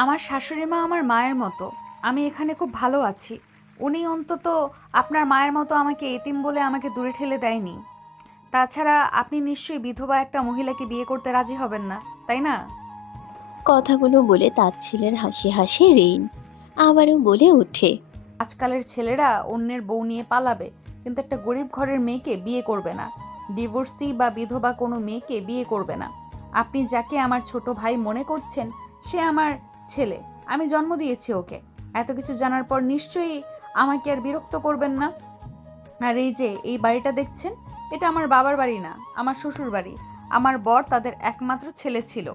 আমার শাশুড়ি মা আমার মায়ের মতো। আমি এখানে খুব ভালো আছি। উনি অন্তত আপনার মায়ের মতো আমাকে এতিম বলে আমাকে দূরে ঠেলে দেয়নি। তাছাড়া আপনি নিশ্চয়ই বিধবা একটা মহিলাকে বিয়ে করতে রাজি হবেন না, তাই না? কথাগুলো বলে তাচ্ছিলের হাসি হাসে রেইন। আবারও বলে ওঠে। আজকালের ছেলেরা অন্যের বউ নিয়ে পালাবে, কিন্তু একটা গরিব ঘরের মেয়েকে বিয়ে করবে না। ডিভোর্সি বা বিধবা কোনো মেয়েকে বিয়ে করবে না। আপনি যাকে আমার ছোট ভাই মনে করছেন, সে আমার ছেলে। আমি জন্ম দিয়েছি ওকে। এত কিছু জানার পর নিশ্চয়ই আমাকে আর বিরক্ত করবেন না। আর এই যে এই বাড়িটা দেখছেন, এটা আমার বাবার বাড়ি না, আমার শ্বশুর বাড়ি। আমার বর তাদের একমাত্র ছেলে ছিল,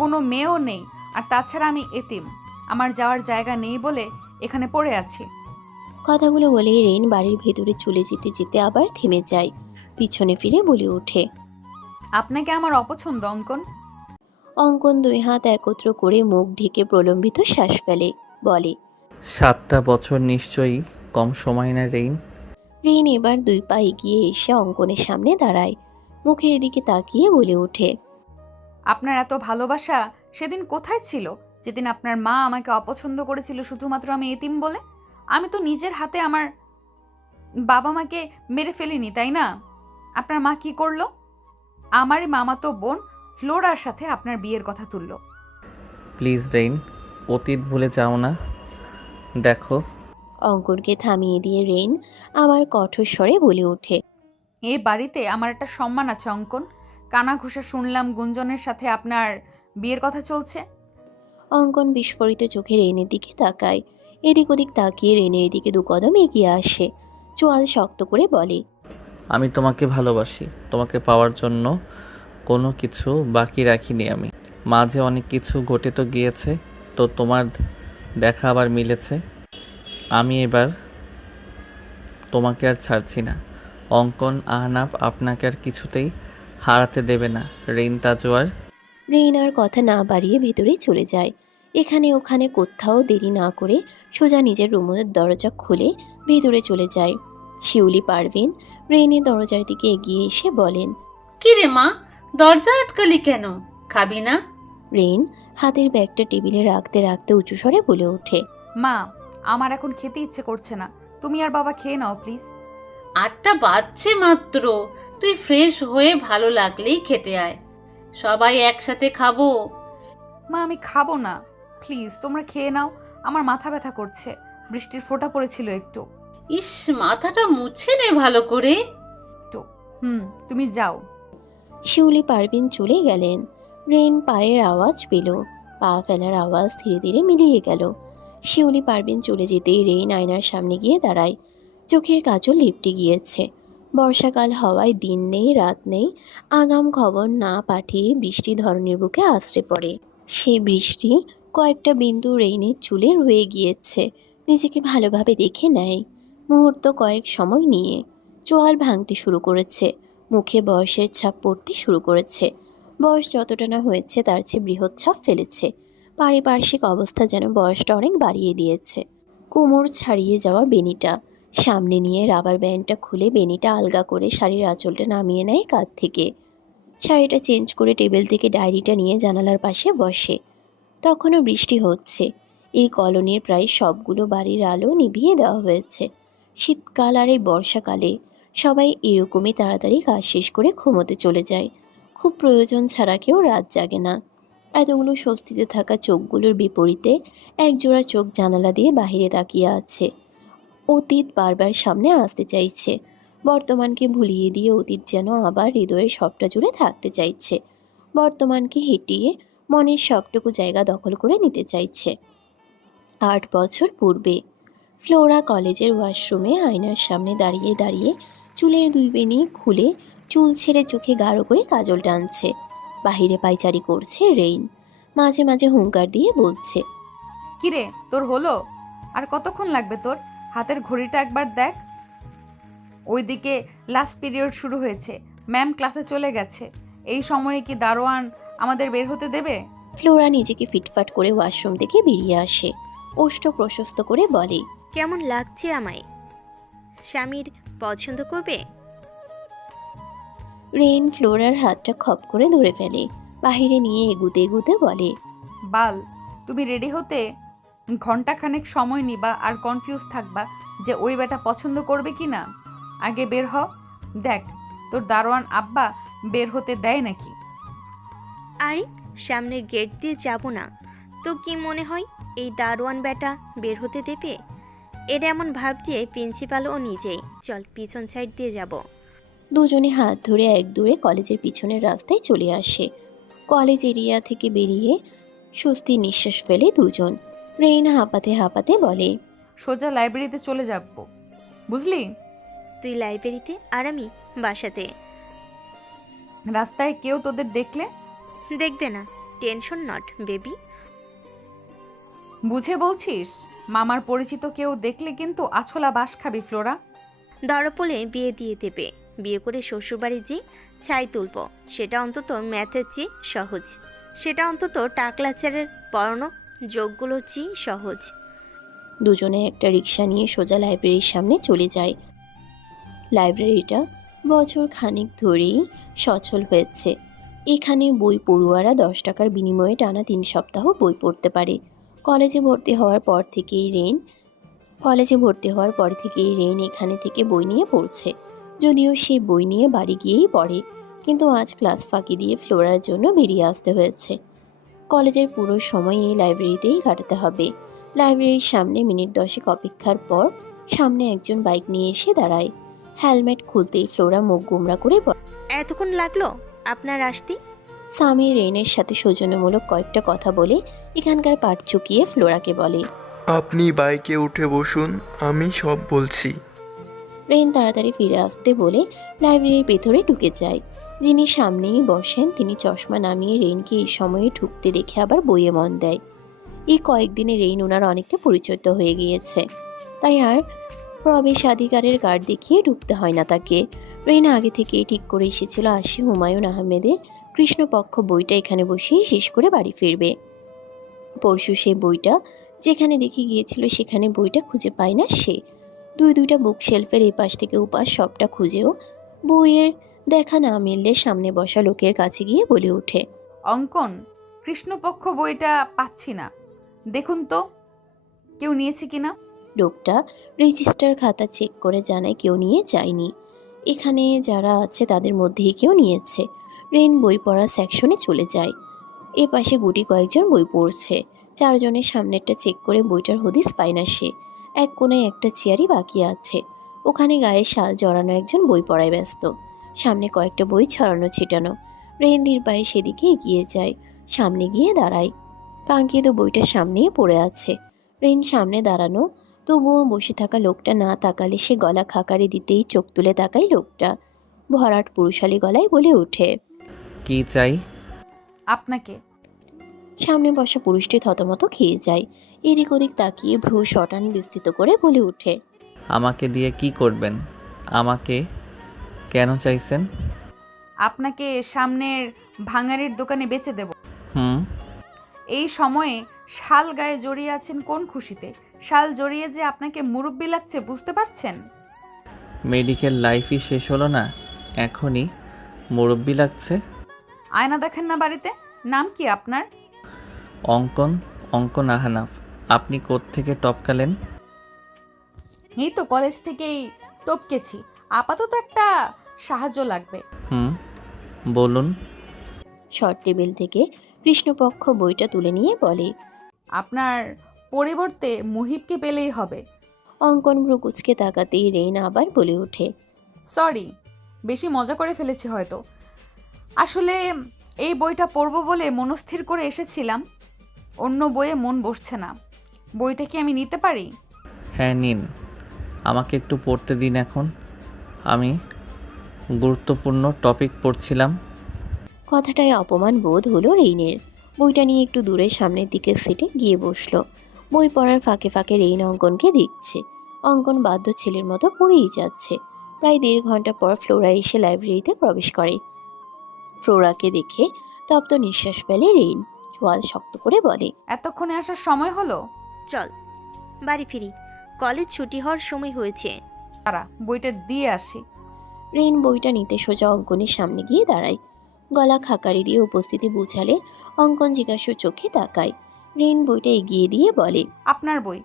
কোনো মেয়েও নেই। আর তাছাড়া আমি এতিম, আমার যাওয়ার জায়গা নেই বলে এখানে পড়ে আছি। কথাগুলো বলেই রেইন বাড়ির ভেতরে চলে যেতে যেতে আবার থেমে যায়। পিছনে ফিরে বলে ওঠে। আপনাকে আমার অপছন্দ অঙ্কন। অঙ্কন দুই হাত একত্র করে মুখ ঢেকে প্রলম্বিত শ্বাস ফেলে। বলে। 7টা বছর নিশ্চয়ই কম সময় না রেইন। রেইন এবার দুই পা এগিয়ে এসে অঙ্কনের সামনে দাঁড়ায়। মুখের দিকে তাকিয়ে বলে ওঠে। আপনার এত ভালোবাসা সেদিন কোথায় ছিল, যেদিন আপনার মা আমাকে অপছন্দ করেছিল শুধুমাত্র আমি এতিম বলে? আমি তো নিজের হাতে আমার বাবা মাকে মেরে ফেলিনি, তাই না? আপনার মা কি করলো? আমারই মামাতো বোন ফ্লোরার সাথে আপনার বিয়ের কথা তুললো। প্লিজ রেইন, অতীত ভুলে যাও না। দেখো, অঙ্কনকে থামিয়ে দিয়ে রেইন আবার কঠোর স্বরে বলে ওঠে। এ বাড়িতে আমার একটা সম্মান আছে অঙ্কন। কানা ঘুষা শুনলাম গুঞ্জনের সাথে আপনার বিয়ের কথা চলছে। অঙ্কন বিস্ফোরিত চোখে রেইনের দিকে তাকায়। এদিক ওদিক তাকিয়ে রেইনের দিকে দু কদম এগিয়ে আসে। চোয়াল শক্ত করে বলে। আমি তোমাকে ভালোবাসি। তোমাকে পাওয়ার জন্য কোনো কিছু বাকি রাখিনি আমি। মাঝে অনেক কিছু ঘটে তো গিয়েছে, তো তোমার দেখা আবার মিলেছে। আমি এবার তোমাকে আর ছাড়ছি না। অঙ্কন আহনাফ আপনাকে আর কিছুতেই হারাতে দেবে না। রেইন তাজওয়ার। রেইন আর কথা না বাড়িয়ে ভেতরে চলে যায়। এখানে ওখানে কোথাও দেরি না করে সোজা নিজের রুমের দরজা খুলে ভেতরে চলে যায়। শিউলি পারভিন রেইনের দরজার দিকে এগিয়ে এসে বলেন। কি রে মা, দরজা আটকালি কেন? খাবি না? রেইন হাতের ব্যাগটা টেবিলে রাখতে রাখতে উঁচু স্বরে বলে ওঠে। মা, আমার এখন খেতে ইচ্ছে করছে না। তুমি আর বাবা খেয়ে নাও প্লিজ। 8টা বাজছে মাত্র। তুই ফ্রেশ হয়ে ভালো লাগলেই খেতে আয়, সবাই একসাথে খাবো। মা, আমি খাবো না। প্লিজ তোমরা খেয়ে নাও। আমার মাথা ব্যথা করছে, বৃষ্টির ফোঁটা পড়েছিল একটু। ইস, মাথাটা মুছে নে ভালো করে। একটু। তুমি যাও। শিউলি পারভিন চলে গেলেন। রেইন পায়ের আওয়াজ পেল। পা ফেলার আওয়াজ ধীরে ধীরে মিলিয়ে গেল। শিউলি পারভিন চলে যেতেই রেইন আয়নার সামনে গিয়ে দাঁড়ায়। চোখের কাজল লিপটে গিয়েছে। বর্ষাকাল হওয়ায় দিন নেই রাত নেই। আগাম খবর না পাঠিয়ে বৃষ্টি ধরনের বুকে আছড়ে পড়ে। সে বৃষ্টি কয়েকটা বিন্দু রেইনের চুলে রয়ে গিয়েছে। নিজেকে ভালোভাবে দেখে নেয়। মুহূর্ত কয়েক সময় নিয়ে চোয়াল ভাঙতে শুরু করেছে। মুখে বয়সের ছাপ পড়তে শুরু করেছে। বয়স যতটা না হয়েছে তার চেয়ে বৃহৎ ছাপ ফেলেছে। পারিপার্শ্বিক অবস্থা যেন বয়সটা অনেক বাড়িয়ে দিয়েছে। কোমর ছাড়িয়ে যাওয়া বেনিটা সামনে নিয়ে রাবার ব্যান্ডটা খুলে বেনিটা আলগা করে শাড়ির আঁচলটা নামিয়ে নেয় কাঁধ থেকে। শাড়িটা চেঞ্জ করে টেবিল থেকে ডায়েরিটা নিয়ে জানালার পাশে বসে। তখনও বৃষ্টি হচ্ছে। এই কলোনির প্রায় সবগুলো বাড়ির আলো নিভিয়ে দেওয়া হয়েছে। শীতকাল আর এই বর্ষাকালে সবাই এরকমই তাড়াতাড়ি কাজ শেষ করে ঘুমোতে চলে যায়। খুব প্রয়োজন ছাড়া কেউ রাত জাগে না। এতগুলো স্বস্তিতে থাকা চোখগুলোর বিপরীতে একজোড়া চোখ জানালা দিয়ে বাহিরে তাকিয়ে আছে। অতীত বারবার সামনে আসতে চাইছে। বর্তমানকে ভুলিয়ে দিয়ে অতীত যেন আবার হৃদয়ের সবটা জুড়ে থাকতে চাইছে। বর্তমানকে হেঁটিয়ে মনের সবটুকু জায়গা দখল করে নিতে চাইছে। 8 বছর পূর্বে ফ্লোরা কলেজের ওয়াশরুমে আয়নার সামনে দাঁড়িয়ে দাঁড়িয়ে চুলের দুই বেনি খুলে চুল ছেড়ে চোখে গাঢ় করে কাজল টানছে। বাহিরে পায়চারি করছে রেইন। মাঝে মাঝে হুঙ্কার দিয়ে বলছে। কিরে, তোর হলো? আর কতক্ষণ লাগবে তোর? হাতের ঘড়িটা একবার দেখ। ওইদিকে লাস্ট পিরিয়ড শুরু হয়েছে, ম্যাম ক্লাসে চলে গেছে। এই সময়ে কি দারোয়ান আমাদের বের হতে দেবে? ফ্লোরা নিজেকে ফিটফাট করে ওয়াশরুম থেকে বেরিয়ে আসে। ওষ্ঠ প্রশস্ত করে বলে। কেমন লাগছে আমায়? স্বামীর পছন্দ করবে? রেইন ফ্লোরার হাতটা খপ করে ধরে ফেলে। বাহিরে নিয়ে এগুতে এগুতে বলে। বাল, তুমি রেডি হতে ঘন্টাখানেক সময় নিবা আর কনফিউজ থাকবা যে ওই বেটা পছন্দ করবে কি না। আগে বের হ, দেখ তোর দারোয়ান আব্বা বের হতে দেয় নাকি। আরে সামনের গেট দিয়ে যাব না তো কি মনে হয় এই দারোয়ান বেটা বের হতে দেবে? এটা এমন ভাবছে প্রিন্সিপালও নিজেই। চল পিছন সাইড দিয়ে যাব। দুজনে হাত ধরে এক দূরে কলেজের পিছনের রাস্তায় চলে আসে। কলেজ এরিয়া থেকে বেরিয়ে স্বস্তির নিঃশ্বাস ফেলে দুজন। রেইন হাঁপাতে হাঁপাতে বলে, সোজা লাইব্রেরিতে চলে যাব, বুঝলি? তুই লাইব্রেরিতে আর আমি বাসাতে। রাস্তায় কেউ তোদের দেখলে দেখবে না, টেনশন নট বেবি। বুঝে বলছিস? মামার পরিচিত কেউ দেখলে কিন্তু আছলা বাস খাবি ফ্লোরা। ধরা পড়লে বিয়ে দিয়ে দেবে। বিয়ে করে শ্বশুরবাড়ি যে ছাই তুলব, সেটা অন্তত ম্যাথের চেয়ে সহজ। সেটা অন্তত টাকলাচারের পড়ানো যোগগুলোর চেয়ে সহজ। দুজনে একটা রিক্সা নিয়ে সোজা লাইব্রেরির সামনে চলে যায়। লাইব্রেরিটা বছর খানেক ধরেই সচল হয়েছে। এখানে বই পড়ুয়ারা 10 টাকার বিনিময়ে টানা 3 সপ্তাহ বই পড়তে পারে। কলেজে ভর্তি হওয়ার পর থেকেই রেন এখানে থেকে বই নিয়ে পড়ছে। যদিও সে বই নিয়ে বাড়ি গিয়েই পড়ে, কিন্তু আজ ক্লাস ফাঁকি দিয়ে ফ্লোরার জন্য বেরিয়ে আসতে হয়েছে। কলেজের পুরো সময় এই লাইব্রেরিতেই কাটাতে হবে। লাইব্রেরির সামনে মিনিট 10 অপেক্ষার পর সামনে একজন বাইক নিয়ে এসে দাঁড়ায়। হেলমেট খুলতেই ফ্লোরা মুখ গোমরা করে বলে, এতক্ষণ লাগলো আপনার আসতে? সামি রেনের সাথে সৌজন্যমূলক কয়েকটা কথা বলে এখানকার পাট চুকিয়ে ফ্লোরাকে বলে। আপনি বাইকে উঠে বসুন, আমি সব বলছি। রেন তাড়াতাড়ি ফিরে আসতে বলে লাইব্রেরির ভেতরে ঢুকে যায়। যিনি সামনেই বসেন তিনি চশমা নামিয়ে রেনকে এই সময়ে ঢুকতে দেখে আবার বইয়ে মন দেয়। এই কয়েকদিনে রেইন ওনার অনেকটা পরিচিত হয়ে গিয়েছে, তাই আর প্রবেশাধিকারের কার্ড দেখিয়ে ঢুকতে হয় না তাকে। রেইন আগে থেকেই ঠিক করে এসেছিল আসি হুমায়ুন আহমেদের কৃষ্ণপক্ষ বইটা এখানে বসেই শেষ করে বাড়ি ফিরবে। পরশু সে বইটা যেখানে দেখে গিয়েছিল সেখানে বইটা খুঁজে পায় না সে। দুইটা বুক শেলফের এই পাশ থেকে ওপাশ সবটা খুঁজেও বইয়ের দেখা না মিললে সামনে বসা লোকের কাছে গিয়ে বলে ওঠে, অঙ্কন, কৃষ্ণপক্ষ বইটা পাচ্ছি না, দেখুন তো কেউ নিয়েছে কিনা। লোকটা রেজিস্টার খাতা চেক করে জানায় কেউ নিয়ে যায়নি। এখানে যারা আছে তাদের মধ্যেই কেউ নিয়েছে। রেন বই পড়ার সেকশনে চলে যায়। এ পাশে গুটি কয়েকজন বই পড়ছে। 4 জনের সামনেরটা চেক করে বইটার হদিস পায় না সে। এক কোণায় একটা চেয়ারই বাকি আছে, ওখানে গায়ে শাল জড়ানো একজন বই পড়ায় ব্যস্ত। সামনে কয়েকটা বই ছড়ানো ছিটানো। রেন ধীর পায়ে সেদিকে এগিয়ে যায়, সামনে গিয়ে দাঁড়ায়। কাঙ্ক্ষিত বইটা সামনেই পড়ে আছে। রেন সামনে দাঁড়ানো, তবুও বসে থাকা লোকটা না তাকালে সে গলা খাকারি দিতেই চোখ তুলে তাকায় লোকটা। ভরাট পুরুষালী গলায় বলে ওঠে, কি চাই? আপনাকে। সামনে বসা পুরুষটি থতমত খেয়ে যায়। এদিক ওদিক তাকিয়ে ভ্রু শটান বিস্তৃত করে বলে ওঠে, আমাকে দিয়ে কি করবেন? আমাকে কেন চাইছেন? আপনাকে সামনের ভাঙারির দোকানে বেচে দেব। হুম। এই সময়ে শাল গায়ে জড়িয়ে আছেন কোন খুশিতে? শাল জড়িয়ে যে আপনাকে মুরব্বি লাগছে বুঝতে পারছেন? মেডিকেল লাইফই শেষ হলো না, এখনই মুরব্বি লাগছে? আয়না দেখেন না বাড়িতে? নাম কি আপনার? অঙ্কন আহনাফ। আপনি কোত্থেকে টপকালেন? এই তো কলেজ থেকেই টপকেছি। আপাতত একটা সাহায্য লাগবে। হুম, বলুন। শর্ট টেবিল থেকে কৃষ্ণপক্ষ বইটা তুলে নিয়ে বলে, আপনার পরিবর্তে মুহিবকে পেলেই হবে। অঙ্কন ভ্রু কুচকে তাকাতেই রেইন আবার বলে ওঠে, সরি, বেশি মজা করে ফেলেছি হয়তো। আসলে এই বইটা পড়ব বলে মনস্থির করে এসেছিলাম, অন্য বইয়ে মন বসছে না। বইটা কি আমি নিতে পারি? হ্যাঁ নিন, আমাকে একটু পড়তে দিন। এখন আমি গুরুত্বপূর্ণ টপিক পড়ছিলাম। কথাটায় অপমান বোধ হলো রেইনের। বইটা নিয়ে একটু দূরে সামনের দিকের সিটে গিয়ে বসলো। বই পড়ার ফাঁকে ফাঁকে রেইন অঙ্কনকে দেখছে। অঙ্কন বাধ্য ছেলের মতো পড়েই যাচ্ছে। প্রায় 1.5 ঘন্টা পর ফ্লোরা এসে লাইব্রেরিতে প্রবেশ করে। ফ্লোরাকে দেখে তপ্ত নিঃশ্বাস ফেলে রেইন। চোয়াল শক্ত করে বলে, এতক্ষণে আসার সময় হলো? চল বাড়ি ফিরি, কলেজ ছুটি হওয়ার সময় হয়েছে। তারা বইটা দিয়ে আসি। রেইন বইটা নিতে সোজা অঙ্কনের সামনে গিয়ে দাঁড়ায়। গলা খাকারি দিয়ে উপস্থিতি বুঝালে অঙ্কন জিজ্ঞাসু চোখে তাকায়। রেন বইটা এগিয়ে দিয়ে বলে। আপনার বই।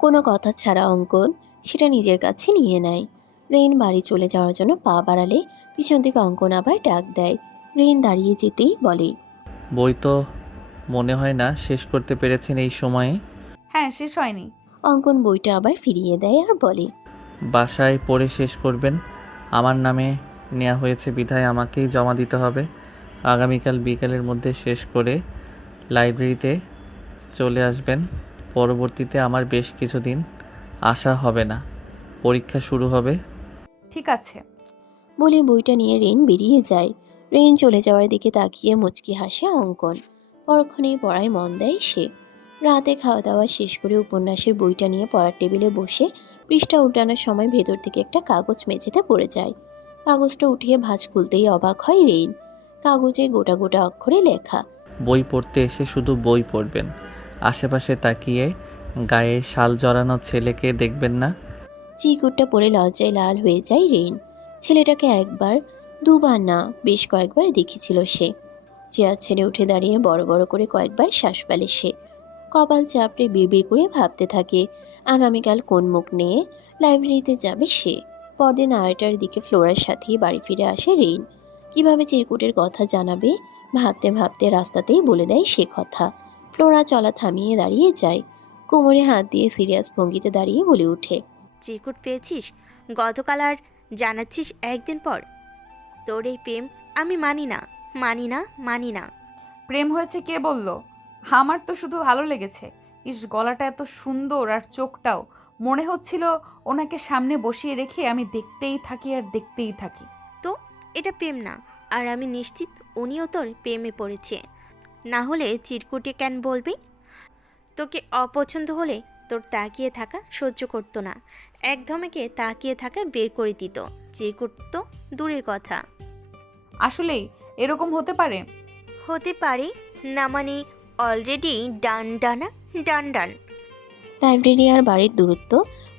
কোনো কথা ছাড়া অঙ্কন সেটা নিজের কাছে নিয়ে নেয়। রেন বাড়ি চলে যাওয়ার জন্য পা বাড়ালে পিছন থেকে অঙ্কন আবার ডাক দেয়। রেন দাঁড়িয়ে যেতেই বলে, বই তো মনে হয় না শেষ করতে পেরেছেন এই সময়ে। হ্যাঁ, শেষ হয়নি। অঙ্কন বইটা আবার ফিরিয়ে দেয় আর বলে, বাসায় পড়ে শেষ করবেন। আমার নামে নেওয়া হয়েছে বিধায় আমাকেই জমা দিতে হবে। আগামীকাল বিকালের মধ্যে শেষ করে লাইব্রেরিতে চলে আসবেন। পরবর্তীতে আমার বেশ কিছুদিন আসা হবে না, পরীক্ষা শুরু হবে। ঠিক আছে। বলে বইটা নিয়ে রেন বেরিয়ে যায়। রেন চলে যাওয়ার দিকে তাকিয়ে মুচকি হাসে অঙ্কন। পরক্ষণেই পড়ায় মন দেয় সে। রাতে খাওয়া দাওয়া শেষ করে উপন্যাসের বইটা নিয়ে পড়ার টেবিলে বসে পৃষ্ঠা উল্টানোর সময় ভেতর থেকে একটা কাগজ মেঝেতে পড়ে যায়। কাগজটা উঠিয়ে ভাঁজ খুলতেই অবাক হয় রেন। কাগজে গোটা গোটা অক্ষরে লেখা, বই পড়তে এসে শুধু বই পড়বেন, আশেপাশে তাকিয়ে গায়ে শাল জড়ানো ছেলেকে দেখবেন না। চিকুটটা পড়ে লজ্জায় লাল হয়ে যায় রেন। ছেলেটাকে একবার দুবার না বেশ কয়েকবার দেখেছিল সে। চেয়ার ছেড়ে উঠে দাঁড়িয়ে বড় বড় করে কয়েকবার শ্বাস ফেলে সে। কপাল চাপড়ে বিড়বিড় করে ভাবতে থাকে আগামীকাল কোন মুখ নিয়ে লাইব্রেরিতে যাবে সে। পরদিন 8টার দিকে ফ্লোরার সাথেই বাড়ি ফিরে আসে রেন। কিভাবে চিরকুটের কথা জানাবে ভাবতে ভাবতে রাস্তাতেই বলে দেয় সে কথা। ফ্লোরা চলা থামিয়ে দাঁড়িয়ে যায়। কোমরে হাত দিয়ে সিরিয়াস ভঙ্গিতে দাঁড়িয়ে বলে ওঠে, চিরকুট পেয়েছিস? গতকাল আর জানাচ্ছিস একদিন পর? তোর এই প্রেম আমি মানি না, মানি না, মানি না। প্রেম হয়েছে কে বলল? আমার তো শুধু ভালো লেগেছে। ইস, গলাটা এত সুন্দর আর চোখটাও। মনে হচ্ছিল ওনাকে সামনে বসিয়ে রেখে আমি দেখতেই থাকি আর দেখতেই থাকি। তো এটা প্রেম না। আর আমি নিশ্চিত উনিও তোর প্রেমে পড়েছে। না হলে চিরকুটে কেন বলবি? তোকে অপছন্দ হলে তোর তাকিয়ে থাকা সহ্য করতো না, এক ধমকে তাকিয়ে থাকা বের করে দিত। চিরকুট তো দূরের কথা। আসলেই এরকম হতে পারে? হতে পারে না মানে অলরেডি ডান ডানা ডান ডান। লাইব্রেরি আর বাড়ির দূরত্ব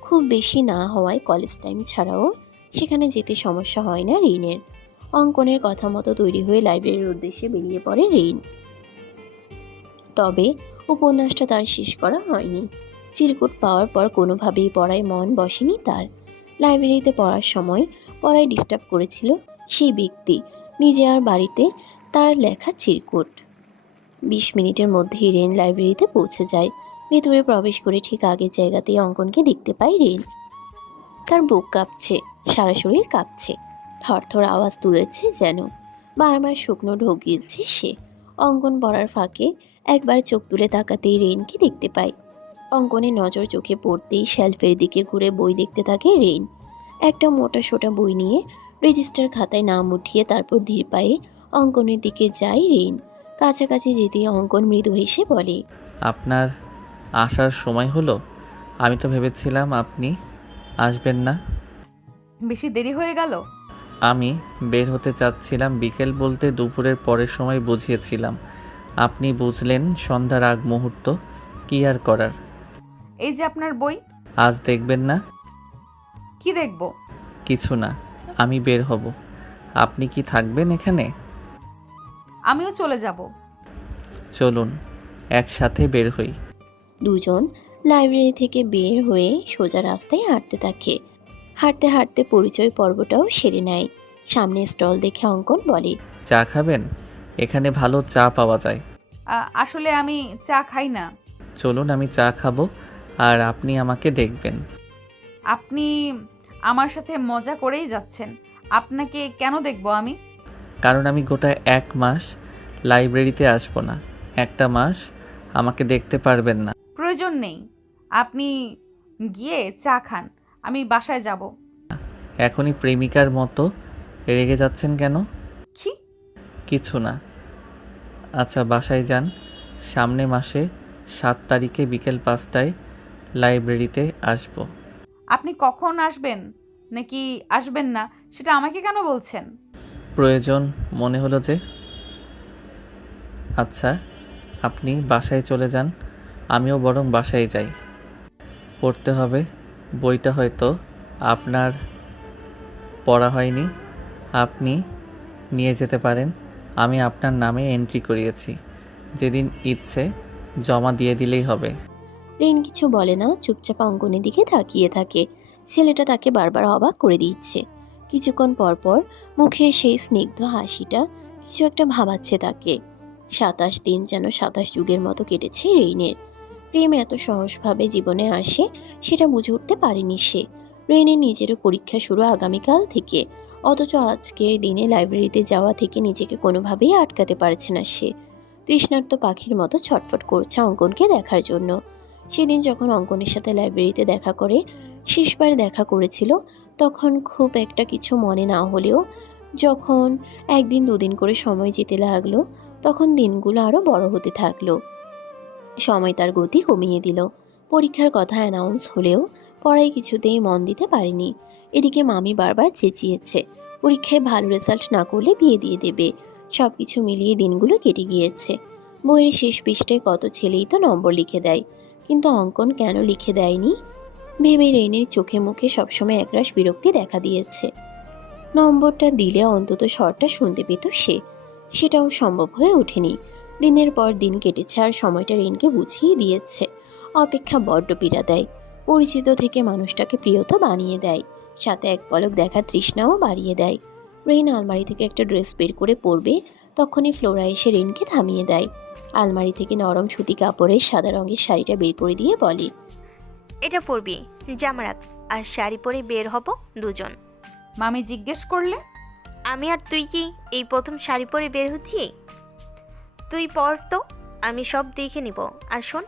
খুব বেশি না হওয়ায় কলেজ টাইম ছাড়াও সেখানে যেতে সমস্যা হয় না রিনের। অঙ্কনের কথা মতো তৈরি হয়ে লাইব্রেরির উদ্দেশ্যে বেরিয়ে পড়ে রিন। তবে উপন্যাসটা তার শেষ করা হয়নি। চিরকুট পাওয়ার পর কোনোভাবেই পড়ায় মন বসেনি তার। লাইব্রেরিতে পড়ার সময় পড়ায় ডিস্টার্ব করেছিল সেই ব্যক্তি, নিজে আর বাড়িতে তার লেখা চিরকুট। 20 মিনিটের মধ্যেই রেন লাইব্রেরিতে পৌঁছে যায়। ভেতরে প্রবেশ করে ঠিক আগের জায়গাতেই অঙ্কনকে দেখতে পায় রেন। তার বুক কাঁপছে, সারা শরীর কাঁপছে, থরথর আওয়াজ তুলেছে যেন। বারবার শুকনো ঢোক গিলছে সে। অঙ্কন পড়ার ফাঁকে একবার চোখ তুলে তাকাতেই রেনকে দেখতে পায়। অঙ্কনের নজর চোখে পড়তেই শেলফের দিকে ঘুরে বই দেখতে থাকে রেন। একটা মোটা সোটা বই নিয়ে রেজিস্টার খাতায় নাম উঠিয়ে তারপর ধীর পায়ে অঙ্কনের দিকে যায় রেন। কাছাকাছি যেতেই অঙ্কন মৃদু হেসে বলে, আপনার আসার সময় হলো? আমি তো ভেবেছিলাম আপনি আসবেন না। বেশি দেরি হয়ে গেল? আমি বের হতে চাচ্ছিলাম, বিকেল বলতে দুপুরের পরের সময় বুঝিয়েছিলাম। আপনি বুঝলেন সন্ধ্যার আগ মুহূর্ত, কি আর করার। এই যে আপনার বই। আজ দেখবেন না? কি দেখব? কিছু না, আমি বের হব। আপনি কি থাকবেন এখানে? আমিও চলে যাব। চলুন একসাথে বের হই। দুজন লাইব্রেরি থেকে বের হয়ে সোজা রাস্তায় হাঁটতে থাকে। হাঁটতে হাঁটতে পরিচয় পর্বটাও সেরে নেয়। সামনে স্টল দেখে অঙ্কন বলে, চা খাবেন? এখানে ভালো চা পাওয়া যায়। আসলে আমি চা খাই না। চলুন আমি চা খাবো আর আপনি আমাকে দেখবেন। আপনি আমার সাথে মজা করেই যাচ্ছেন। আপনাকে কেন দেখব আমি? কারণ আমি গোটা 1 মাস লাইব্রেরিতে আসবো না। একটা মাস আমাকে দেখতে পারবেন না। প্রয়োজন নেই। আপনি গিয়ে চা খান, আমি বাসায় যাব। এখনই প্রেমিকার মতো রেগে যাচ্ছেন কেন? কি? কিছু না। আচ্ছা বাসায় যান। সামনে মাসে 7 তারিখে বিকেল 5টায় লাইব্রেরিতে আসবো। আপনি কখন আসবেন নাকি আসবেন না সেটা আমাকে কেন বলছেন? প্রয়োজন মনে হলো যে। আচ্ছা আপনি বাসায় চলে যান, আমিও বরং বাসায় যাই। পড়তে হবে। বইটা হয়তো আপনার পড়া হয়নি, আপনি নিয়ে যেতে পারেন। আমি আপনার নামে এন্ট্রি করিয়েছি। যেদিন ইচ্ছে জমা দিয়ে দিলেই হবে। রেন কিছু বলে না, চুপচাপ অঙ্কনের দিকে তাকিয়ে থাকে। ছেলেটা তাকে বারবার অবাক করে দিচ্ছে। কিছুক্ষণ পর পর মুখে সেই স্নিগ্ধ হাসিটা কিছু একটা ভাবাচ্ছে তাকে। 27 দিন যেন 27 যুগের মতো কেটেছে রেইনের। প্রেম এত সহজভাবে জীবনে আসে সেটা বুঝে উঠতে পারেনি সে। রেইনের নিজেরও পরীক্ষা শুরু আগামীকাল থেকে, অথচ আজকের দিনে লাইব্রেরিতে যাওয়া থেকে নিজেকে কোনোভাবেই আটকাতে পারছে না সে। তৃষ্ণার্ত পাখির মতো ছটফট করছে অঙ্কনকে দেখার জন্য। সেদিন যখন অঙ্কনের সাথে লাইব্রেরিতে দেখা করে, শেষবার দেখা করেছিল, তখন খুব একটা কিছু মনে না হলেও যখন একদিন দুদিন করে সময় যেতে লাগলো, তখন দিনগুলো আরো বড় হতে থাকলো। সময় তার গতি কমিয়ে দিল। পরীক্ষার কথা অ্যানাউন্স হলেও পড়ায় কিছুতেই মন দিতে পারেনি। এদিকে মামি বারবার চেঁচিয়েছে পরীক্ষায় ভালো রেজাল্ট না করলে বিয়ে দিয়ে দেবে। সবকিছু মিলিয়ে দিনগুলো কেটে গিয়েছে। বইয়ের শেষ পৃষ্ঠায় কত ছেলেই তো নম্বর লিখে দেয়, কিন্তু অঙ্কন কেন লিখে দেয়নি ভেবে রেইনের চোখে মুখে সবসময় একরাশ বিরক্তি দেখা দিয়েছে। নম্বরটা দিলে অন্তত স্বরটা শুনতে পেত সে, সেটাও সম্ভব হয়ে ওঠেনি। দিনের পর দিন কেটেছে আর সময়টা রেইনকে বুঝিয়ে দিয়েছে অপেক্ষা বড্ড পীড়া দেয়। পরিচিত থেকে মানুষটাকে প্রিয়তা বানিয়ে দেয়, সাথে এক পলক দেখার তৃষ্ণাও বাড়িয়ে দেয়। রেইন আলমারি থেকে একটা ড্রেস বের করে পরবে, তখনই ফ্লোরা এসে রেইনকে থামিয়ে দেয়। আলমারি থেকে নরম সুতি কাপড়ের সাদা রঙের শাড়িটা বের করে দিয়ে বলে, এটা পরবি, জামা রাখ, আর শাড়ি পরে বের হব দুজন। মামি জিজ্ঞেস করলে? আমি আর তুই কি এই প্রথম শাড়ি পরে বের হচ্ছি? তুই পর তো, আমি সব দেখে নিব। আর শোন,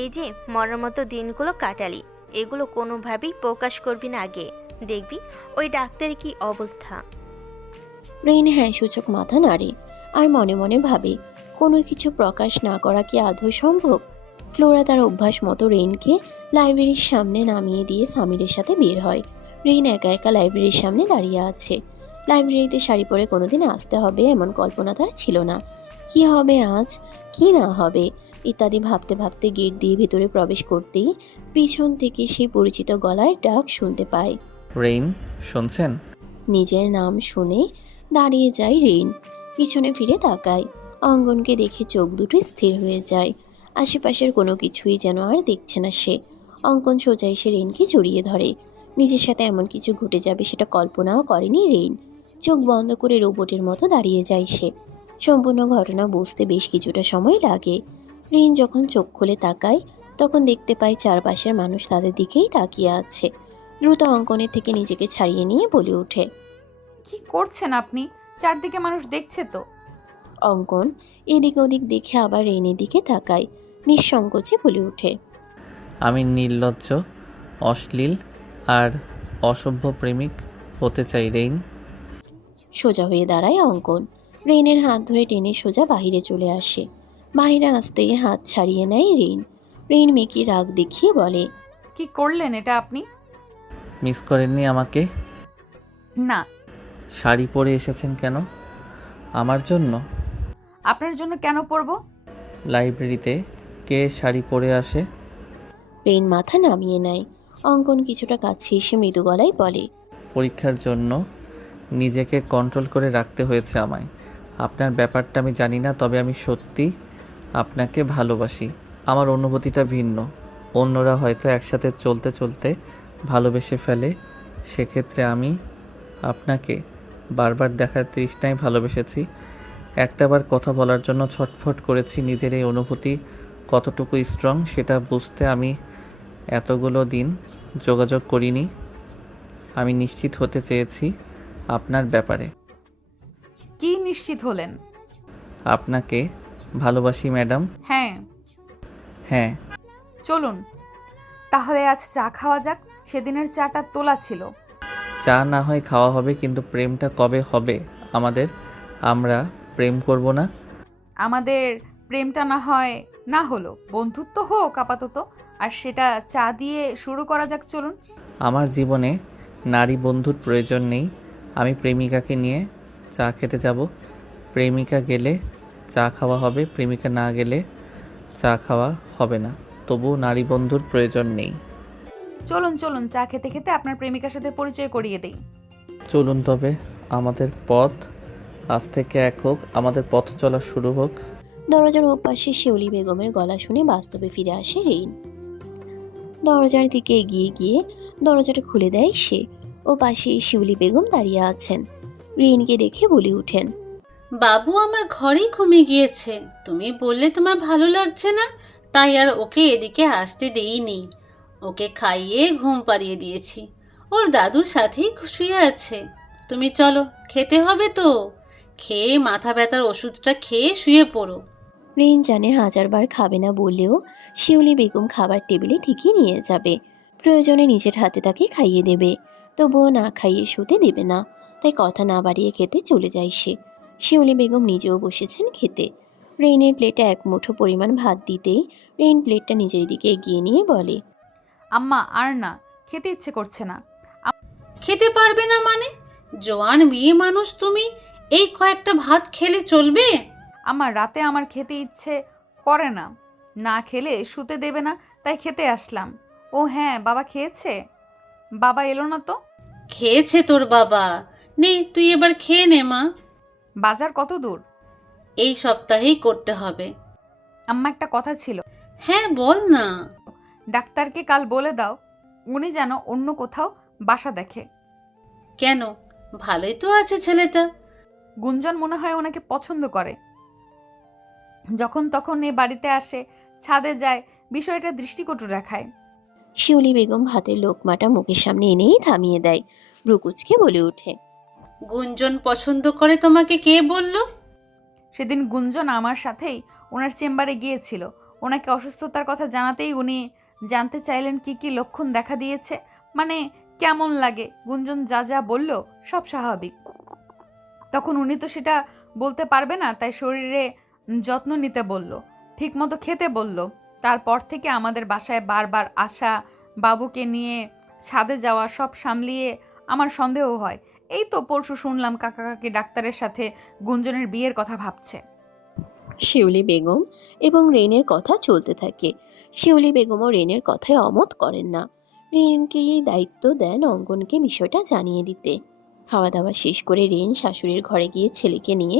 এই যে মরার মতো দিনগুলো কাটালি, এগুলো কোনোভাবেই প্রকাশ করবি না আগে, দেখবি ওই ডাক্তারের কি অবস্থা। রেইন হ্যাঁ সূচক মাথা নাড়ে আর মনে মনে ভাবে কোনো কিছু প্রকাশ না করা কি আদৌ সম্ভব। ফ্লোরা তার অভ্যাস মতো রেইনকে লাইব্রেরির সামনে নামিয়ে দিয়ে সামিরের সাথে বের হয়। রেইন একা একা লাইব্রেরির সামনে দাঁড়িয়ে আছে। লাইব্রেরিতে শাড়ি পরে কোনোদিন আসতে হবে এমন কল্পনা তার ছিল না। কি হবে আজ, কি না হবে ইত্যাদি ভাবতে ভাবতে গেট দিয়ে ভেতরে প্রবেশ করতেই পিছন থেকে সেই পরিচিত গলায় ডাক শুনতে পায়। রেইন, শুনছেন? নিজের নাম শুনে দাঁড়িয়ে যায় রেইন। পিছনে ফিরে তাকায়। অঙ্গনকে দেখে চোখ দুটো স্থির হয়ে যায়। আশেপাশের কোনো কিছুই যেন আর দেখছে না সে। অঙ্কন সোজা এসে রেইনকে জড়িয়ে ধরে। নিজের সাথে এমন কিছু ঘটে যাবে সেটা কল্পনাও করেনি রেইন। চোখ বন্ধ করে রোবটের মতো দাঁড়িয়ে যায় সে। সম্পূর্ণ ঘটনা বুঝতে বেশ কিছুটা সময় লাগে। রেইন যখন চোখ খুলে তাকায়, তখন দেখতে পায় চারপাশের মানুষ তাদের দিকেই তাকিয়ে আছে। দ্রুত অঙ্কনের থেকে নিজেকে ছাড়িয়ে নিয়ে বলে ওঠে, কি করছেন আপনি? চারদিকে মানুষ দেখছে তো। অঙ্কন এদিক ওদিক দেখে আবার রেইনের দিকে তাকায়, নিঃসংকোচে বলে ওঠে, আমি নির্লজ্জ, অশ্লীল আর অসভ্য প্রেমিক হতে চাই রেইন। সোজা হয়ে দাঁড়ায় অঙ্কন। রেইনের হাত ধরে টেনে সোজা বাহিরে চলে আসে। বাহিরে আসতেই হাত ছাড়িয়ে নেয় রেইন। রেইন মেকি রাগ দেখিয়ে বলে, কি করলেন এটা আপনি? মিস করেননি আমাকে? না। শাড়ি পরে এসেছেন কেন? আমার জন্য? আপনার জন্য কেন পরবো? লাইব্রেরিতে কে শাড়ি পরে আসে? রেইন মাথা নামিয়ে নেয়। অঙ্কন কিছুটা কাছে এসে মৃদু গলায় বলে, পরীক্ষার জন্য নিজেকে কন্ট্রোল করে রাখতে হয়েছে আমায়। আপনার ব্যাপারটা আমি জানি না, তবে আমি সত্যি আপনাকে ভালোবাসি। আমার অনুভূতিটা ভিন্ন। অন্যরা হয়তো একসাথে চলতে চলতে ভালোবেসে ফেলে, সেক্ষেত্রে আমি আপনাকে বারবার দেখার তৃষ্ণায় ভালোবেসেছি। একটাবার কথা বলার জন্য ছটফট করেছি। নিজের এই অনুভূতি কতটুকু স্ট্রং সেটা বুঝতে আমি এতগুলো দিন যোগাযোগ করিনি। আমি নিশ্চিত হতে চেয়েছি আপনার ব্যাপারে। কি নিশ্চিত হলেন? আপনাকে ভালোবাসি ম্যাডাম। হ্যাঁ। হ্যাঁ। চলুন তাহলে আজ চা খাওয়া যাক। সেদিনের চাটা তোলা ছিল। চা না হয় খাওয়া হবে, কিন্তু প্রেমটা কবে হবে আমাদের? আমরা প্রেম করব না? আমাদের প্রেমটা না হয় না হলো, বন্ধুত্ব হোক আপাতত, আর সেটা চা দিয়ে শুরু করা যাক। চলুন। আমার জীবনে নারী বন্ধুর প্রয়োজন নেই। আমি প্রেমিকাকে নিয়ে চা খেতে যাব। প্রেমিকা গেলে চা খাওয়া হবে, প্রেমিকা না গেলে চা খাওয়া হবে না। তবুও নারী বন্ধুর প্রয়োজন নেই। চলুন চলুন, চা খেতে খেতে আপনার প্রেমিকার সাথে পরিচয় করিয়ে দেই। চলুন তবে, আমাদের পথ আজ থেকে এক হোক, আমাদের পথ চলা শুরু হোক। দরজার ওপাশে শিউলি বেগমের গলা শুনে বাস্তবে ফিরে আসে রেইন। দরজার দিকে এগিয়ে গিয়ে দরজাটা খুলে দেয় সে। ও পাশে শিউলি বেগম দাঁড়িয়ে আছেন। রেইনকে দেখে বলে ওঠেন, বাবু আমার ঘরেই ঘুমিয়ে গিয়েছে, তুমি বললে তোমার ভালো লাগছে না, তাই আর ওকে এদিকে আসতে দেইনি। ওকে খাইয়ে ঘুম পাড়িয়ে দিয়েছি, ওর দাদুর সাথেই শুয়ে আছে। তুমি চলো, খেতে হবে তো, খেয়ে মাথা ব্যথার ওষুধটা খেয়ে শুয়ে পড়ো। রেইন জানে হাজারবার খাবে না বললেও শিউলি বেগম খাবার টেবিলে ঠিকই নিয়ে যাবে। প্রয়োজনে নিজের হাতে তাকে খাইয়ে দেবে, তবুও না খাইয়ে শুতে দেবে না। তাই কথা না বাড়িয়ে খেতে চলে যায় সে। শিউলি বেগম নিজেও বসেছেন খেতে। রেইনের প্লেটে এক মুঠো পরিমাণ ভাত দিতেই রেইন প্লেটটা নিজের দিকে এগিয়ে নিয়ে বলে, আম্মা আর না, খেতে ইচ্ছে করছে না। খেতে পারবে না মানে? জোয়ান মেয়ে মানুষ তুমি, এই কয়েকটা ভাত খেলে চলবে? আমার রাতে আমার খেতে ইচ্ছে করে না, না খেলে শুতে দেবে না, তাই খেতে আসলাম। ও হ্যাঁ, বাবা খেয়েছে? বাবা এলো না তো? খেয়েছে তোর বাবা, নে তুই এবার খেয়ে নে মা। বাজার কত দূর? এই সপ্তাহেই করতে হবে। আম্মা একটা কথা ছিল। হ্যাঁ বল না। ডাক্তারকে কাল বলে দাও উনি যেন অন্য কোথাও বাসা দেখে। কেন? ভালোই তো আছে ছেলেটা। গুঞ্জন মনে হয় ওনাকে পছন্দ করে। যখন তখন এ বাড়িতে আসে, ছাদে যায়, বিষয়টা দৃষ্টিকটু দেখায়। শিউলি বেগম ভাতের লোকমাটা মুখের সামনে এনেই থামিয়ে দেয়। ব্রুকুচকে বলে ওঠে, গুঞ্জন পছন্দ করে তোমাকে কে বলল? সেদিন গুঞ্জন আমার সাথেই ওনার চেম্বারে গিয়েছিল। ওনাকে অসুস্থতার কথা জানাতেই উনি জানতে চাইলেন কি কি লক্ষণ দেখা দিয়েছে, মানে কেমন লাগে। গুঞ্জন যা যা বলল সব স্বাভাবিক। তখন উনি তো সেটা বলতে পারবে না, তাই শরীরে যত্ন নিতে বলল, ঠিকমতো খেতে বলল। তারপর থেকে আমাদের বাসায় বারবার আসা, বাবুকে নিয়ে ছাদে যাওয়া, সব সামলিয়ে আমার সন্দেহ হয়। এই তো পরশু শুনলাম কাকা কাকি ডাক্তারের সাথে গুঞ্জনের বিয়ের কথা ভাবছে। শিউলি বেগম এবং রেনের কথা চলতে থাকে। শিউলি বেগমও রেনের কথায় অমত করেন না। রেনকে এই দায়িত্ব দেন অঙ্গনকে বিষয়টা জানিয়ে দিতে। খাওয়া দাওয়া শেষ করে রেন শাশুড়ির ঘরে গিয়ে ছেলেকে নিয়ে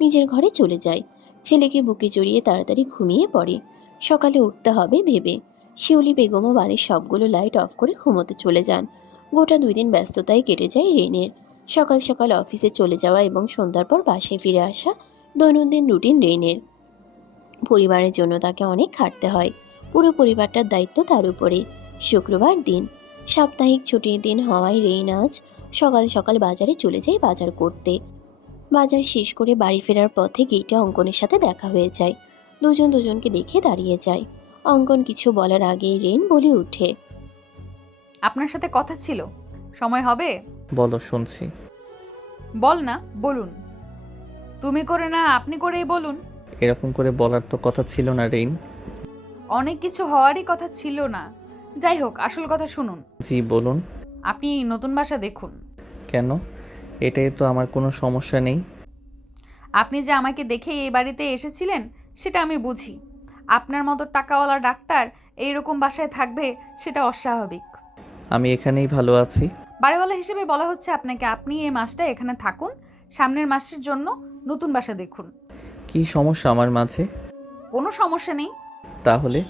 নিজের ঘরে চলে যায়। ছেলেকে বুকে জড়িয়ে তাড়াতাড়ি ঘুমিয়ে পড়ে। সকালে উঠতে হবে ভেবে শিউলি বেগমও বাড়ির সবগুলো লাইট অফ করে ঘুমোতে চলে যান। গোটা 2 দিন ব্যস্ততায় কেটে যায় রেনের। সকাল সকাল অফিসে চলে যাওয়া এবং সন্ধ্যার পর বাসায় ফিরে আসা দৈনন্দিন রুটিন রেইনের। পরিবারের জন্য তাকে অনেক খাটতে হয়। পুরো পরিবারটার দায়িত্ব তার উপরে। শুক্রবার দিন, সাপ্তাহিক ছুটির দিন হওয়ায় রেইন আজ সকাল সকাল বাজারে চলে যায় বাজার করতে। বাজার শেষ করে বাড়ি ফেরার পথে গেটে অঙ্কনের সাথে দেখা হয়ে যায়। দুজন দুজনকে দেখে দাঁড়িয়ে যায়। অঙ্কন কিছু বলার আগেই রেইন বলে ওঠে, আপনার সাথে কথা ছিল, সময় হবে? বলো, শুনছি। বল না, বলুন। তুমি করে না আপনি করেই বলুন। এরকম করে বলার তো কথা ছিল না রেইন। অনেক কিছু হওয়ারই কথা ছিল না। যাই হোক, আসল কথা শুনুন। জি বলুন। আপনি নতুন বাসা দেখুন। কেন? এটাই তো আমার কোনো সমস্যা নেই। আপনি যে আমাকে দেখে এই বাড়িতে এসেছিলেন সেটা আমি বুঝি। আপনার মতো টাকাওয়ালা ডাক্তার এইরকম বাসায় থাকবে সেটা অস্বাভাবিক। আমি এখানেই ভালো আছি। বাড়িওয়ালা হিসেবে বলা হচ্ছে আপনাকে, আপনি এই মাসটা এখানে থাকুন, সামনের মাসের জন্য নতুন বাসা দেখুন। কি সমস্যা আমার মাঝে? কোনো সমস্যা নেই। তাহলে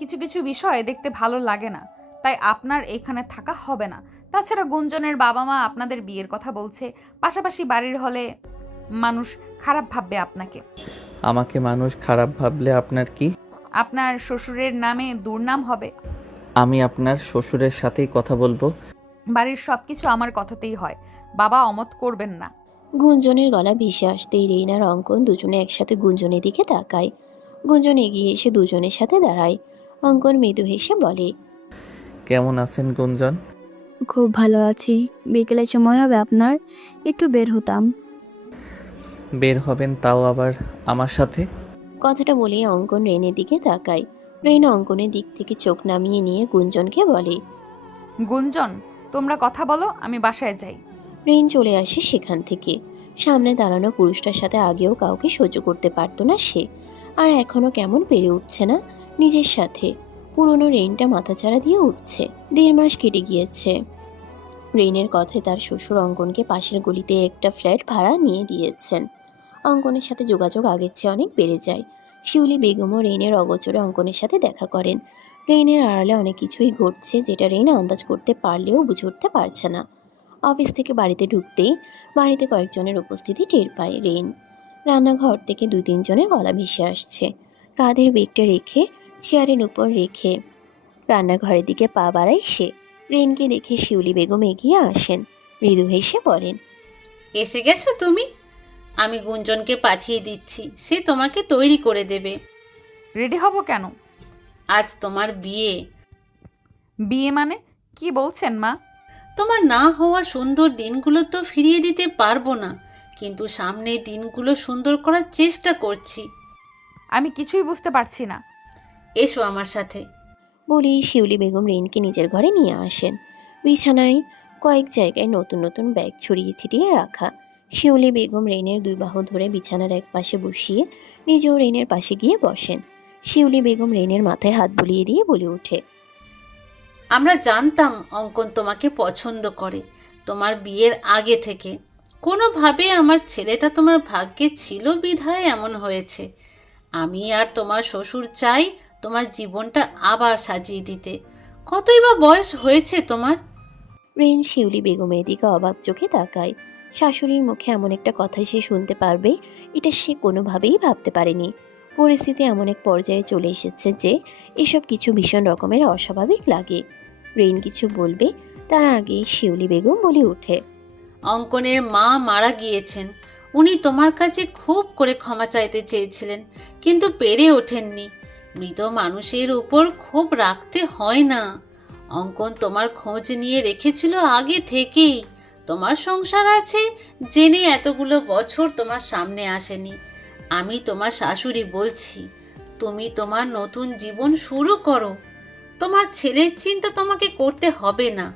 কিছু কিছু বিষয় দেখতে ভালো লাগে না, তাই আপনার এখানে থাকা হবে না। তাছাড়া গুঞ্জনের বাবা মা আপনাদের বিয়ের কথা বলছে, পাশাপাশি বাড়ির হলে মানুষ খারাপ ভাববে আপনাকে। আমাকে মানুষ খারাপ ভাবলে আপনার কি? আপনার শ্বশুরের নামে দুর্নাম হবে। আমি আপনার শ্বশুরের সাথেই কথা বলবো। বাড়ির সবকিছু আমার কথাতেই হয়, বাবা অমত করবেন না। গুঞ্জনের গলা ভেসে আসতেই রেইন আর অঙ্কন দুজনে একসাথে গুঞ্জনের দিকে তাকায়। গুঞ্জন এগিয়ে এসে দুজনের সাথে দাঁড়ায়। অঙ্কন মৃদু হেসে বলে, কেমন আছেন গুঞ্জন? খুব ভালো আছি। বিকেলে সময় হবে আপনার? একটু বের হতাম। বের হবেন, তাও আবার আমার সাথে? কথাটা বলেই অঙ্কন রেনের দিকে তাকায়। রেন অঙ্কনের দিক থেকে চোখ নামিয়ে নিয়ে গুঞ্জনকে বলে, গুঞ্জন, তোমরা কথা বলো, আমি বাসায় যাই। রেন চলে আসে সেখান থেকে। সামনে দাঁড়ানো পুরুষটার সাথে আগেও কাউকে সহ্য করতে পারতো না সে, আর এখনো কেমন পেরে উঠছে না নিজের সাথে। পুরনো রেইনটা মাথাচাড়া দিয়ে উঠছে। 1.5 মাস কেটে গিয়েছে। রেইনের কথায় তার শ্বশুর অঙ্কনকে পাশের গলিতে একটা ফ্ল্যাট ভাড়া নিয়ে দিয়েছেন। অঙ্কনের সাথে যোগাযোগ আগের চেয়ে অনেক বেড়ে যায়। শিউলি বেগমও রেইনের অগোচরে অঙ্কনের সাথে দেখা করেন। রেইনের আড়ালে অনেক কিছুই ঘটছে, যেটা রেইন আন্দাজ করতে পারলেও বুঝে উঠতে পারছে না। অফিস থেকে বাড়িতে ঢুকতেই বাড়িতে কয়েকজনের উপস্থিতি টের পায় রেইন। রান্নাঘর থেকে 2-3 জনের গলা ভেসে আসছে। কাঁধের বেগটা রেখে চেয়ারের উপর রেখে রান্নাঘরের দিকে পা বাড়ায় সে। রেইনকে দেখে শিউলি বেগম এগিয়ে আসেন, মৃদু হেসে বলেন, এসে গেছো তুমি? আমি গুঞ্জনকে পাঠিয়ে দিচ্ছি, সে তোমাকে তৈরি করে দেবে। রেডি হব কেন? আজ তোমার বিয়ে। বিয়ে মানে কি বলছেন মা? তোমার না হওয়া সুন্দর দিনগুলো তো ফিরিয়ে দিতে পারবো না, কিন্তু সামনের দিনগুলো সুন্দর করার চেষ্টা করছি। আমি কিছুই বুঝতে পারছি না। এসো আমার সাথে। বলেই শিউলি বেগম রেইনকে নিজের ঘরে নিয়ে আসেন। বিছানায় কয়েক জায়গায় নতুন নতুন ব্যাগ ছড়িয়ে ছিটিয়ে রাখা। শিউলি বেগম রেইনের 2 বাহু ধরে বিছানার এক পাশে বসিয়ে নিজেও রেইনের পাশে গিয়ে বসেন। শিউলি বেগম রেইনের মাথায় হাত বুলিয়ে দিয়ে বলে ওঠে, আমরা জানতাম অঙ্কন তোমাকে পছন্দ করে, তোমার বিয়ের আগে থেকে। কোনোভাবে আমার ছেলেটা তোমার ভাগ্যে ছিল বিধায় এমন হয়েছে। আমি আর তোমার শ্বশুর চাই তোমার জীবনটা আবার সাজিয়ে দিতে। কতই বা বয়স হয়েছে তোমার? রেইন শিউলি বেগমের দিকে অবাক চোখে তাকায়। শাশুড়ির মুখে এমন একটা কথা সে শুনতে পারবে, এটা সে কোনোভাবেই ভাবতে পারেনি। পরিস্থিতি এমন এক পর্যায়ে চলে এসেছে যে এসব কিছু ভীষণ রকমের অস্বাভাবিক লাগে। রেইন কিছু বলবে তার আগেই শিউলি বেগম বলে ওঠে, অঙ্কনের মা মারা গিয়েছেন। উনি তোমার কাছে খুব করে ক্ষমা চাইতে চেয়েছিলেন, কিন্তু পেরে ওঠেননি। মৃত মানুষের উপর ক্ষোভ রাখতে হয় না। অঙ্কন তোমার খোঁজ নিয়ে রেখেছিল আগে থেকেই। তোমার সংসার আছে জেনে এতগুলো বছর তোমার সামনে আসেনি। আমি তোমার শাশুড়ি বলছি, তুমি তোমার নতুন জীবন শুরু করো। তোমার ছেলের চিন্তা তোমাকে করতে হবে না।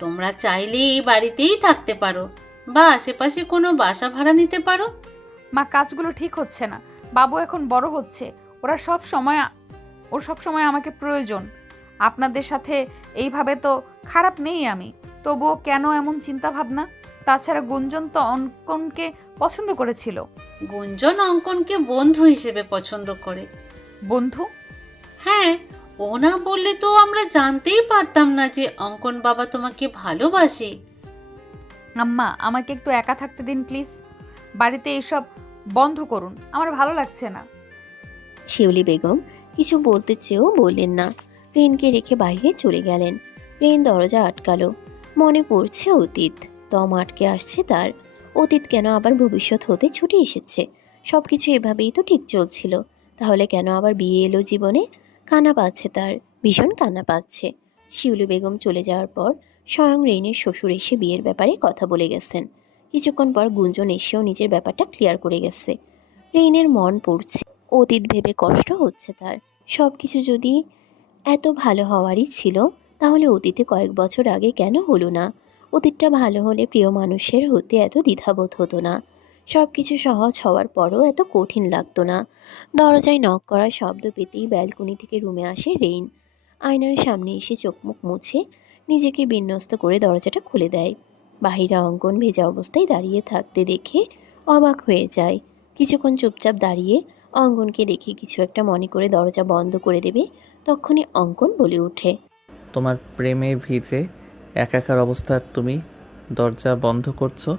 তোমরা চাইলে এই বাড়িতেই থাকতে পারো বা আশেপাশে কোনো বাসা ভাড়া নিতে পারো। মা, কাজগুলো ঠিক হচ্ছে না। বাবু এখন বড় হচ্ছে, ওর সব সময় আমাকে প্রয়োজন। আপনাদের সাথে এইভাবে তো খারাপ নেই আমি, তবুও কেন এমন চিন্তা ভাবনা? তাছাড়া গুঞ্জন তো অঙ্কনকে পছন্দ করেছিল। গুঞ্জন অঙ্কনকে বন্ধু হিসেবে পছন্দ করে। বন্ধু? হ্যাঁ, ও না বললে তো আমরা জানতেই পারতাম না যে অঙ্কন বাবা তোমাকে ভালোবাসে। আম্মা, আমাকে একটু একা থাকতে দিন প্লিজ। বাড়িতে এসব বন্ধ করুন, আমার ভালো লাগছে না। শিউলি বেগম কিছু বলতে চেয়েও বললেন না। রেইনকে রেখে বাইরে চলে গেলেন। রেইন দরজা আটকালো। মনে পড়ছে অতীত, দম আটকে আসছে তার। অতীত কেন আবার ভবিষ্যৎ হতে ছুটে এসেছে? সব কিছু এভাবেই তো ঠিক চলছিল, তাহলে কেন আবার বিয়ে এলো জীবনে? কান্না পাচ্ছে তার, ভীষণ কান্না পাচ্ছে। শিউলি বেগম চলে যাওয়ার পর স্বয়ং রেইনের শ্বশুর এসে বিয়ের ব্যাপারে কথা বলে গেছেন। কিছুক্ষণ পর গুঞ্জন এসেও নিজের ব্যাপারটা ক্লিয়ার করে গেছে। রেইনের মন পড়ছে, অতীত ভেবে কষ্ট হচ্ছে তার। সব কিছু যদি এত ভালো হওয়ারই ছিল, তাহলে অতীতে কয়েক বছর আগে কেন হলো না? অতীতটা ভালো হলে প্রিয় মানুষের হতে এত দ্বিধাবোধ হতো না। সব কিছু সহজ হওয়ার পরও এত কঠিন লাগতো না। দরজায় নক করার শব্দ পেতেই ব্যালকনি থেকে রুমে আসে রেইন। আয়নার সামনে এসে চোখ মুখ মুছে নিজেকে বিন্যস্ত করে দরজাটা খুলে দেয়। বাহিরা অঙ্কন ভেজা অবস্থায় দাঁড়িয়ে থাকতে দেখে অবাক হয়ে যায়। কিছুক্ষণ চুপচাপ দাঁড়িয়ে অঙ্কনকে দেখে কিছু একটা মনে করে দরজা বন্ধ করে দেবে, তখনই অঙ্কন বলে ওঠে, তোমার প্রেমে ভিজে একাকার অবস্থা তুমি দরজা বন্ধ করছো।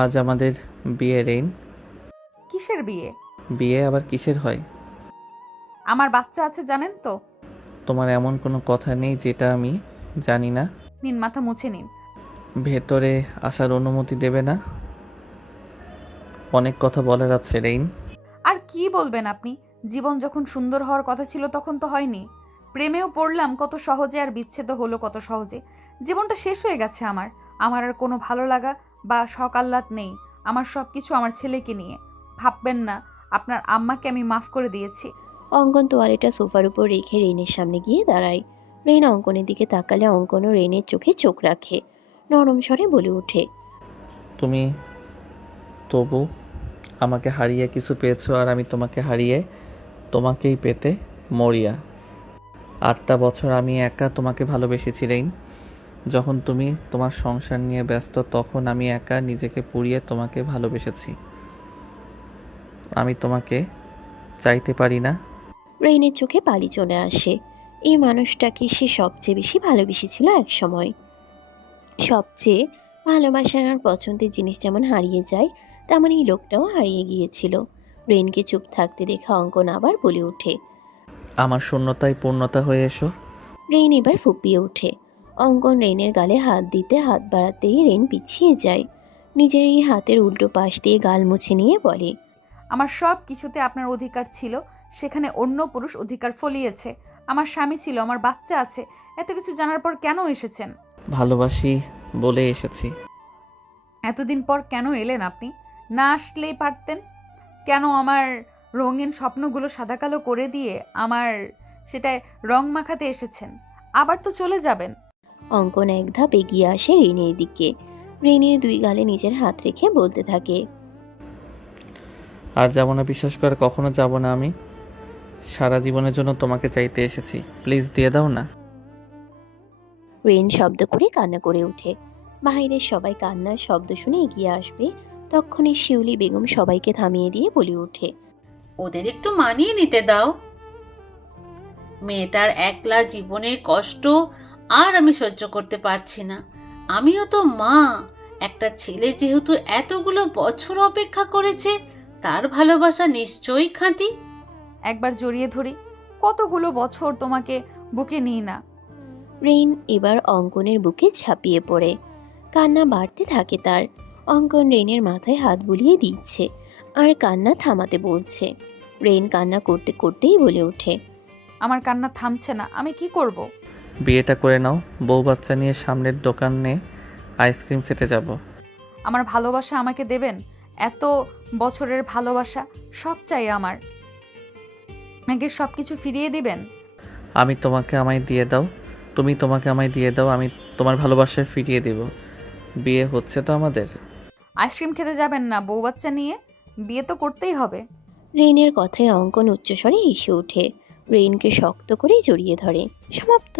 আজ আমাদের বিয়ে রেইন। কিসের বিয়ে? বিয়ে আবার কিসের হয়? আমার বাচ্চা আছে জানেন তো। তোমার এমন কোনো কথা নেই যেটা আমি জানি না। নিন, মাথা মুছে নিন। ভেতরে আসার অনুমতি দেবে না? অনেক কথা বলার আছে রেইন। আর কি বলবেন আপনি? জীবন যখন সুন্দর হওয়ার কথা ছিল তখন তো হয়নি। প্রেমেও পড়লাম কত সহজে, আর বিচ্ছেদ হলো কত সহজে। জীবনটা শেষ হয়ে গেছে আমার। আমার আর কোনো ভালো লাগা বা শখ আহ্লাদ নেই। আমার সব কিছু আমার ছেলেকে নিয়ে। ভাববেন না আপনার আম্মাকে আমি মাফ করে দিয়েছি। অঙ্কন তোয়ালেটা সোফার উপর রেখে রেইনের সামনে গিয়ে দাঁড়ায়। রেইন অঙ্কনের দিকে তাকালে অঙ্কনও রেইনের চোখে চোখ রাখে। নরম স্বরে বলে ওঠে, তুমি তবু আমাকে হারিয়ে কিছু পেয়েছো, আর আমি তোমাকে হারিয়ে তোমাকেই পেতে মরিয়া। 8টা বছর আমি একা তোমাকে ভালোবেসেছি রেইন। যখন তুমি তোমার সংসার নিয়ে ব্যস্ত, তখন আমি একা নিজেকে পুড়িয়ে তোমাকে ভালোবেসেছি। আমি তোমাকে চাইতে পারি না? রেইনের চোখে পানি চলে আসে। এই মানুষটাকে সে সবচেয়ে বেশি ভালোবেসেছিল একসময়। সবচেয়ে ভালোবাসার আর পছন্দের জিনিস যেমন হারিয়ে যায়, তেমন এই লোকটাও হারিয়ে গিয়েছিল। রেইনকে চুপ থাকতে দেখে অঙ্কন আবার বলে ওঠে। আমার শূন্যতায় পূর্ণতা হয়ে এসো। রেইন এবার ফুপিয়ে ওঠে। অঙ্কন রেইনের গালে হাত দিতে হাত বাড়াতেই রেইন পিছিয়ে যায়। নিজের এই হাতের উল্টো পাশ দিয়ে গাল মুছে নিয়ে বলে, আমার সব কিছুতে আপনার অধিকার ছিল, সেখানে অন্য পুরুষ অধিকার ফলিয়েছে। আমার স্বামী ছিল, আমার বাচ্চা আছে, এত কিছু জানার পর কেন এসেছেন? ভালোবাসি বলে এসেছি। এতদিন পর কেন এলেন আপনি? না আসলেই পারতেন। কেন আমার রঙিন স্বপ্নগুলো সাদাকালো করে দিয়ে আমার সেটায় রং মাখাতে এসেছেন? আবার তো চলে যাবেন। অঙ্কন এক ধাপ এগিয়ে আসে রেইনের দিকে। রেইনের দুই গালে নিজের হাত রেখে বলতে থাকে, আর যাব না, বিশ্বাস করে কখনো যাব না আমি। সারা জীবনের জন্য তোমাকে চাইতে এসেছি, প্লিজ দিয়ে দাও না। রেইন শব্দ করে কান্না করে ওঠে। বাইরের সবাই কান্নার শব্দ শুনে এগিয়ে আসবে, তখনই শিউলি বেগম সবাইকে থামিয়ে দিয়ে বলে ওঠে, ওদের একটু মানিয়ে নিতে দাও। মেয়েটার একলা জীবনের কষ্ট আর আমি সহ্য করতে পারছি না। আমিও তো মা। একটা ছেলে যেহেতু এতগুলো বছর অপেক্ষা করেছে, তার ভালোবাসা নিশ্চয়ই খাঁটি। একবার জড়িয়ে ধরি, কতগুলো বছর তোমাকে বুকে নিই না। রেইন এবার অঙ্কনের বুকে ঝাঁপিয়ে পড়ে। কান্না বাড়তে থাকে তার। অঙ্কন রেইনের মাথায় হাত বুলিয়ে দিচ্ছে আর কান্না থামাতে বলছে। রেইন কান্না করতে করতেই বলে ওঠে, আমার কান্না থামছে না, আমি কি করব? বিয়েটা করে নাও, বউ বাচ্চা নিয়ে সামনের দোকানে আইসক্রিম খেতে যাব। আমার ভালোবাসা আমাকে দেবেন? এত বছরের ভালোবাসা সব চাই আমার। আগে সব কিছু ফিরিয়ে দিবেন। আমি তোমাকে আমায় দিয়ে দাও, তুমি তোমাকে আমায় দিয়ে দাও, আমি তোমার ভালোবাসায় ফিরিয়ে দেব। বিয়ে হচ্ছে তো আমাদের। আইসক্রিম খেতে যাবেন না বউ বাচ্চা নিয়ে? বিয়ে তো করতেই হবে। রেইনের কথায় অঙ্কন উচ্চস্বরে হেসে ওঠে। রেইনকে শক্ত করে জড়িয়ে ধরে। সমাপ্ত।